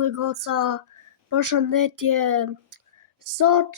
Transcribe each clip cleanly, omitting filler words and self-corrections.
dhe goca, përshëndetje. Sot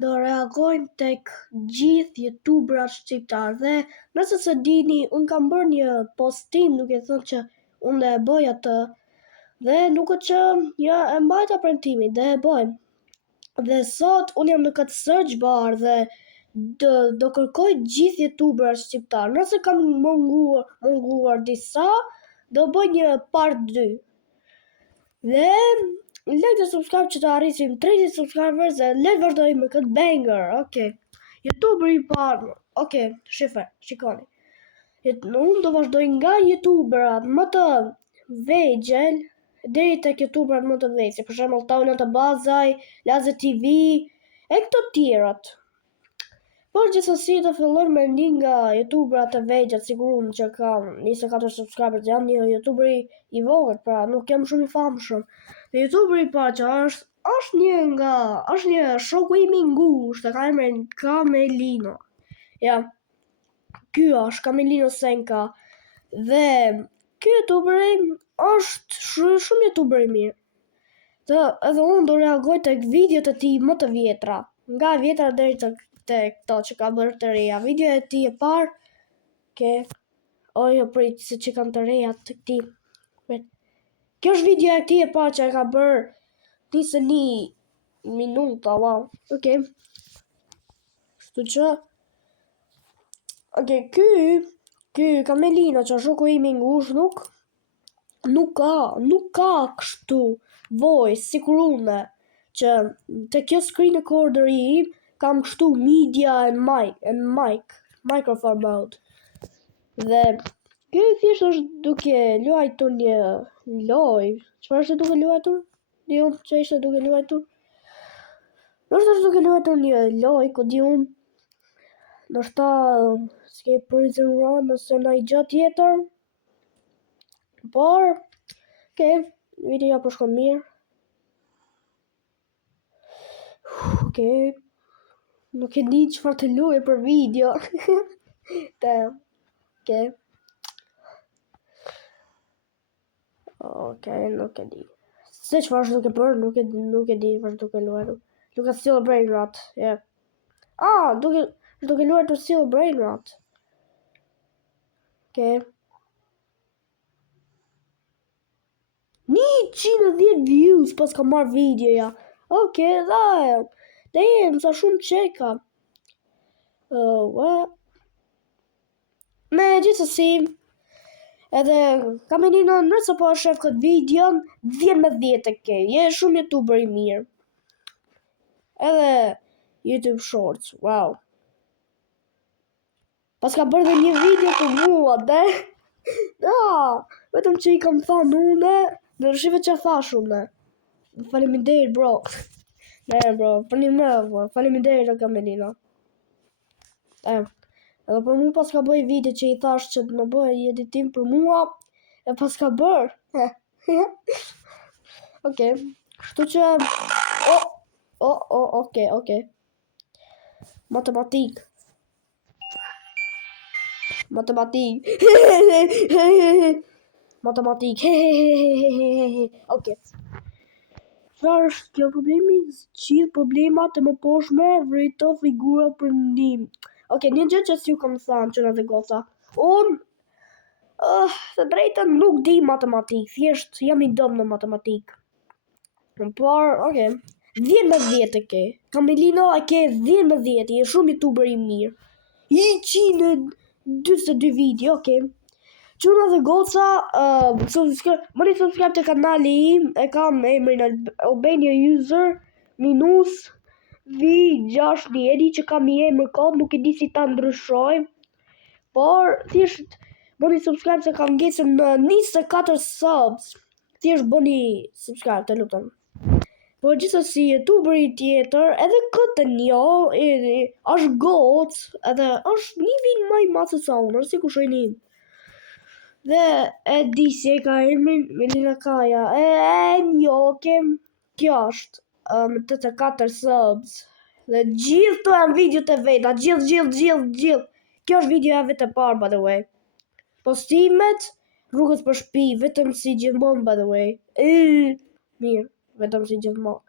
do reagojmë tek gjithë youtubrat shqiptar dhe nëse se dini, unë kam bërë një postim duke thënë që unë e bëj atë dhe duket që ja e mbajta premtimin dhe e bëjmë. Dhe sot unë jam në këtë search bar dhe do kërkoj gjithë youtubrat shqiptar. Nëse kam munguar disa, do bëj një part 2. Dhe like dhe subscribe që të arrisim 30 subscribers dhe le të vazhdojmë me këtë banger. Okay. YouTuberi i parë. Okay, shikoni. Unë do vazhdoj nga youtuberat më të vegjël deri tek youtuberat më të vdekur, për shembull Tauna të Bazaj, Laze TV e këto tjerat. Por gjithsesi do fillojmë me një nga youtuberat të vegjël, sigurisht që kam 24 subscribers, jam një youtuber i vogël, pra nuk jam shumë i famshëm. Dhe youtuberi i parë që është një shoku im i ngushtë, ka emrin Kamelino. Ja. Ky është Kamelino Senka. Dhe ky youtuberi është shumë youtuber i mirë. Dhe edhe unë do reagoj tek videot e tij më të vjetra, nga e vjetra deri tek këto që ka bërë të reja. Video e tij e parë, prit se që kam të reja të këti. Kjo është video e tij e parë që e ka bërë nisë 1 minuta, wow. Okay. Kështu që ky Kamelino që shoku im i ngushtë nuk ka kështu voice sikur unë që te kjo screen recorder im kam kështu media and microphone mode. Dhe ky thjesht është duke luajtur një lojë. Çfarë është duke luajtur? Diun që ishte duke luajtur. Është duke luajtur një lojë, ku diun. Ndoshta Escape Prison Run ose ndonjë gjë tjetër. Por, videoja po shkon mirë. Nuk e di çfarë të luaj për video. Nuk e di. Se çfarë është duke bërë, nuk e di çfarë duke luajtur. Duke still brain rot, yeah. Duke luajtur still brain rot. 110 views pas ka marrë videoja. Damn, sa shumë qeka. Me gjithsesi, edhe Kamelino nëse po e shef këtë videon, 10 me 10 e ke. Je shumë youtuber i mirë. Edhe YouTube Shorts, wow. Pas ka bërë dhe një video për mua, vetëm që i kam thënë une, në shive që thash une. Faleminderit bro. Faleminderit Kamelino. Edhe për mua pas ka bëj video që i thash që të më bëj editim për mua, e pas ka bërë. Kështu që Matematik. Çfarë është kjo problemi? Gjithë problemat e më poshme vërejto figurat për ndim. Një gjë që s'ju kam thënë që në dhe goca. Unë, të drejtën nuk di matematik, thjesht jam i dëm në matematik. Por, 10 me 10 e ke. Kamelino e ke 10 me 10, je shumë youtuber i mirë. 122 video, Quna dhe goca, mëni subscribe të kanali im, e kam emrin Albania User minus V6 njeri që kam i emër kod, nuk e di si ta ndryshoj, por thjesht bëni subscribe se kam ngesëm në 24 subs, thjesht bëni subscribe të lutem. Por gjithsesi youtuberi tjetër, edhe këtë është goc, edhe është një vit më i madh se sa unë, si ku shojnin. Dhe e di si e ka emrin Melina Kaja. Kjo është me 84 subs. Dhe gjithë to janë videot e veta, gjithë. Kjo është videoja vetë e parë, by the way. Postimet, rrugës për shtëpi, vetëm si gjithmonë, by the way. mirë, vetëm si gjithmonë.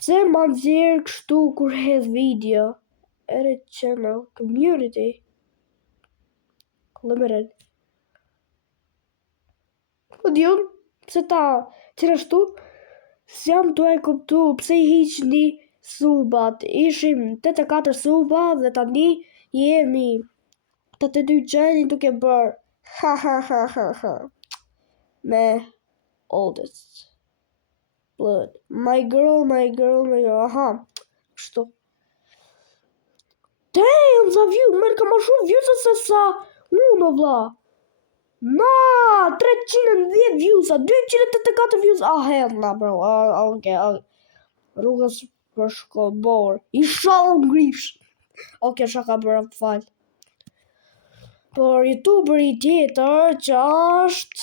Pse ma nxjerr kështu kur hedh video? Edit channel, community. Limited. Po diun, pse ta qërështu? S'jam të e kuptu, pse i hiqni subat? Ishim 84 suba dhe tani jemi 82 gjeni duke bërë. Ha ha ha ha ha. Me oldest. Blood. My girl. Aha. Kështu. Damn, za view, merë ka ma shumë views se sa unë, vla. Na, 310 views, 284 views. Hell na, bro. Okay. Rrugës për shkollë, I shalë ngrish. Okay, shaka bërë, falë. Por YouTuberi tjetër që është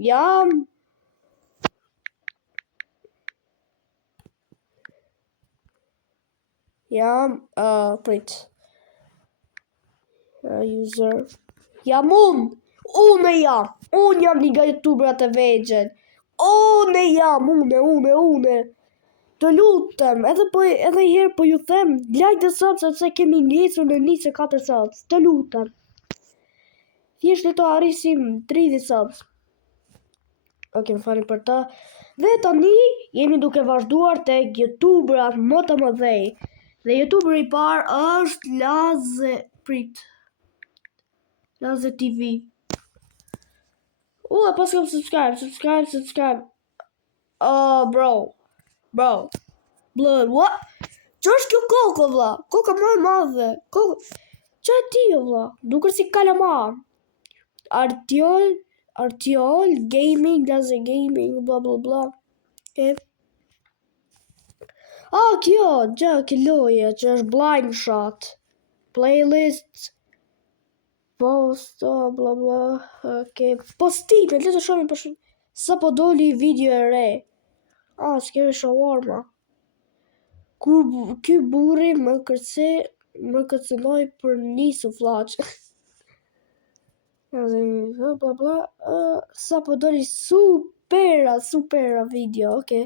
jam prit. User. Jam unë jam një nga YouTuberat e vegjën. Unë jam. Të lutem, edhe herë po ju them, lajtë sot sepse kemi njësur në 24 subs. Të lutem. Thjesht të arrisim 30 subs. Ok, më fali për ta. Dhe tani jemi duke vazhduar tek YouTuberat më të mëdhej. Dhe YouTuber i parë është Laze TV. E pas kam subscribe. Oh, bro. Blood, what? Që është kjo kokë, vla? Koka më e madhe. Që e ti, vla? Duker si kalamar. Artiol, gaming, Laze gaming, bla bla bla. Okay. Kjo, kjo loje, që është blind shot. Playlist. Post, bla bla. Okay. Postime, le të shohim për shumë. Sa po doli video e re. S'kemi shawarma. Kur ky burri më kërcenoi për një suflaq. Bla bla. Sa po doli supera video, okay.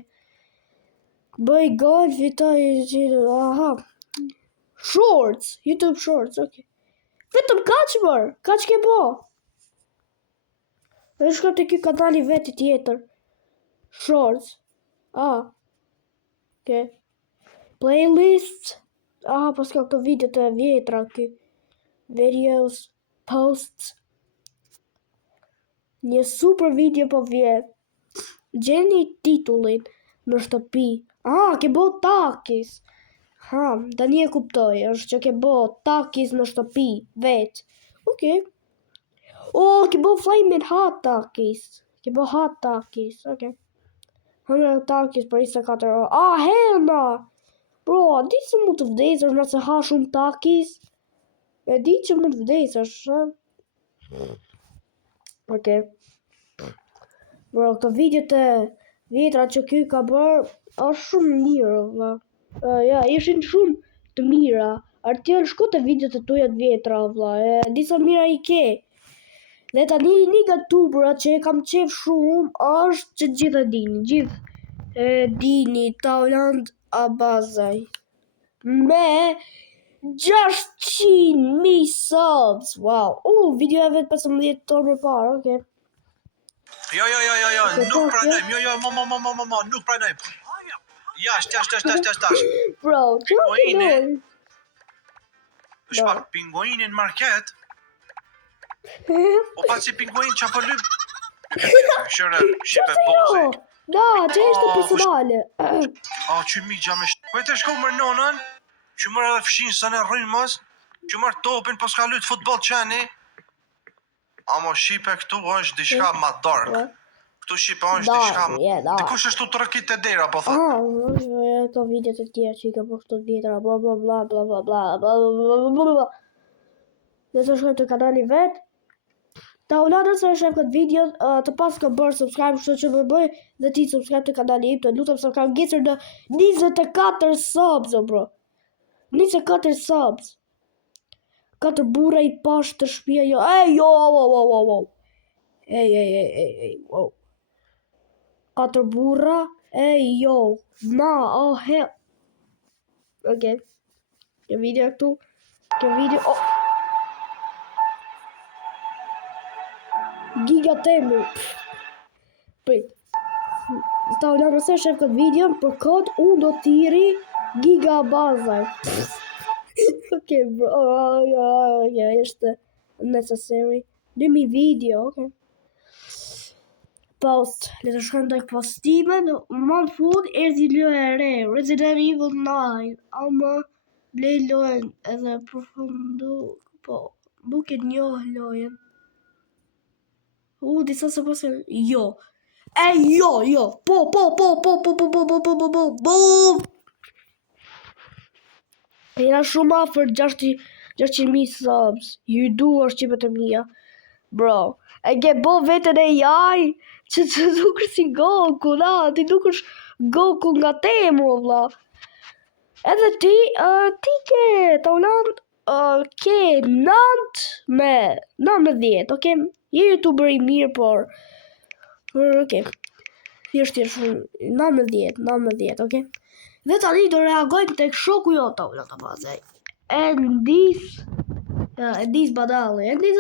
Bëj gol, fitoj aha. Shorts, YouTube Shorts, okay. Vetëm kaq mërë, kaq ke bo. Dhe shkëm të kjo kanali veti tjetër. Shorts. Okay. Playlist. Pas ka këto video të vjetra ky. Videos, posts. Një super video po vjet. Gjeni titullin në shtëpi. Ke bo takis. Tani e kuptoj, është që ke bo takis në shtëpi, vet. Okay. Ke bo flaming hot takis. Okay. Hënë takis për 24 orë. Hell no! Bro, di që mund të vdesësh nëse ha shumë takis? E di që mund të vdesësh, Okay. Bro, këto video të vjetra që ky ka bërë, është shumë mirë, vla. Ishin shumë të mira. Artiol shko të video të tuja të vjetra, vla. Disa mira i ke. Dhe tani një nga tuberat që e kam qef shumë është që gjithë dini Tauland Abazaj. Me 600.000 subs. Wow. Video e vetë 15 orë më parë, okay. Jo, nuk pranojmë, nuk pranojmë. Jash. Bro, Pinguini. Shpak pinguinin market. O pa si pinguin që po lyp. Shërë, shipe boze. Da, që ishte personale. Që mi gjame të shko mërë nonën, që mërë edhe fshinë së në rrimës, që mërë topin, po s'ka lytë futbol qeni. Amo shipe këtu është dishka ma dark. Këtu shipe është dishka... Dikush është të rëkit e dera, po thot. Këto videot e tjera që i ka po këto vjetra, bla bla bla bla bla bla bla bla bla. Dhe të shkojmë të kanali vetë. Ta uladë se shef këtë video, të pas ka bërë subscribe, shto që më bëj, dhe ti subscribe të kanali im, të lutem se kam gjesër në 24 subs, bro. 24 subs. 4 burra i pash të shpia jo. Wow. 4 burra, e jo, ma, oh, hell. Okej. Kjo video këtu, kjo video, oh. Giga temu. Prit. Sta u lanë nëse shef këtë video, për kod unë do tiri giga bazaj. Okej, bro, okay, është necessary. 2000 video, okej. Post, le të shkojmë tek postimet, më në fund erdhi loja e re, Resident Evil 9, ama blej lojën edhe përfundu, po, nuk e njoh lojën. Disa se posë, jo. Jo, po, jena shumë afër 600.000 subs, ju dua shqipet e mia, bro. E ke bo vetën e jaj, që dukesh si Goku, ti dukesh Goku nga Temu, vlla. Edhe ti ke Taulant, ke 19, okej? Je youtuber i mirë, por okej. Thjesht 19, okej? Dhe tani do reagojmë tek shoku jo Taulant Abazaj. Endis Badalli. Endis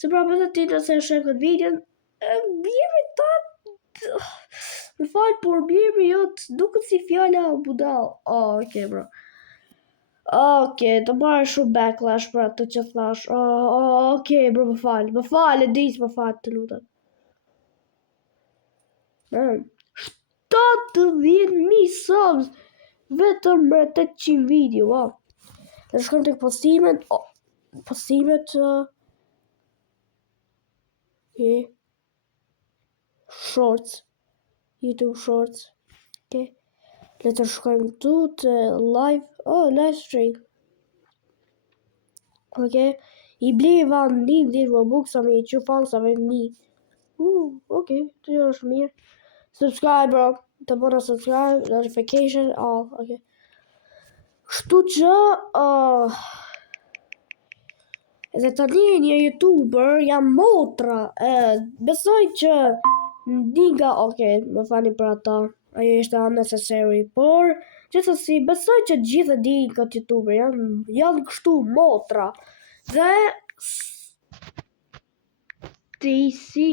se prapë edhe ti nëse e shef këtë videon, bjemi ta, më falë, por bjemi jot, duket si fjalla budal. Okej, bro. Okej, të marrë shumë backlash për atë që thash. Okej, bro, më falë, Endis, më falë, të lutem. 70.000 subs, vetëm me 800 video, wow. Dhe shkojmë të postimet, Shorts, YouTube Shorts, okay. Le të shkojmë tu të live stream, okay. I bliva një Robuxave, i që falsave një, okay, të jo është mirë. Subscribe, bro, të bëna subscribe, notification, all, okay. Kështu që, edhe tani një youtuber jam motra, besoj që ndiga, okej, më fani për ata, ajo ishte unnecessary, por gjithsesi besoj që gjithë e din këtë youtuber, janë kështu motra, dhe Stacy,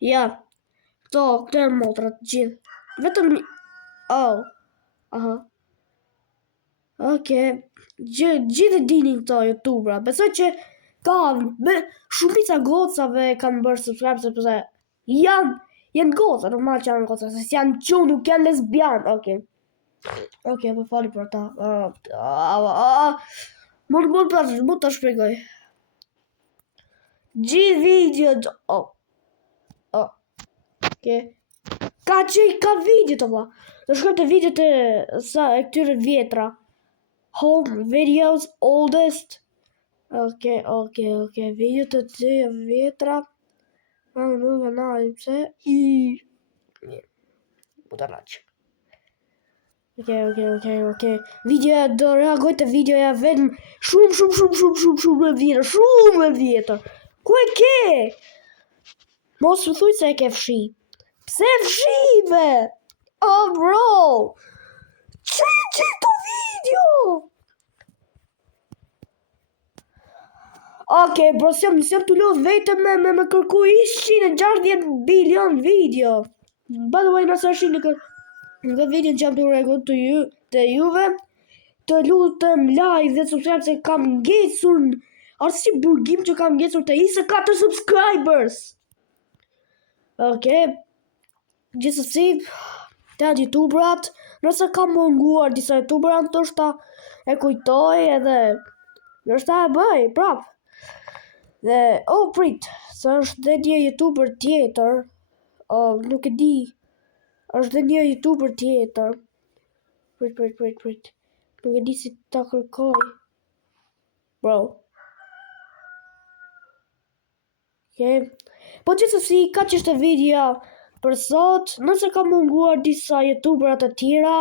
ja, këto janë motra të gjithë, vetëm okej, gjithë e dinin këto youtubera, besoj që shumica gocave kanë bërë subscribe, sepse janë goca, normal që janë goca, se janë qunë, nuk janë lesbian, okej, më fali për ta, mund të shpjegoj. Gjithë video, okej, ka video të vla, do shkojmë të video të këtyre vjetra, home videos, oldest, okej, video të vjetra, nuk e nalim se, butarnaq. Okej, video do reagoj të videoja vetëm shumë e vjetër. Ku e ke? Mos më thuj se e ke fshi. Pse fshi, be? Bro! Që të video? Okej, bro, nësëm të lodh vetëm me kërku 160 bilion video. By the way, nëse është në këtë video që jam të reagoj të juve, të lutem like dhe subscribe se kam ngecur, arsi burgim që kam ngecur të 24 subscribers. Okej, gjithsesi, të youtuberat, nëse kam munguar disa youtuberat, ndoshta e kujtoj edhe ndoshta e bëj, prap. Dhe, prit, se është dhe një youtuber tjetër, nuk e di, është dhe një youtuber tjetër, prit, nuk e di si ta kërkoj, bro. Po gjithsesi, ka që ishte video për sot, nëse ka munguar disa youtuberat të tjera,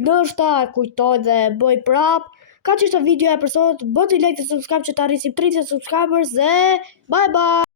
ndoshta e kujtoj dhe bëj prap. Ka që ishte video për sot, bëni like dhe subscribe që të arrisim 30 subscribers dhe bye bye!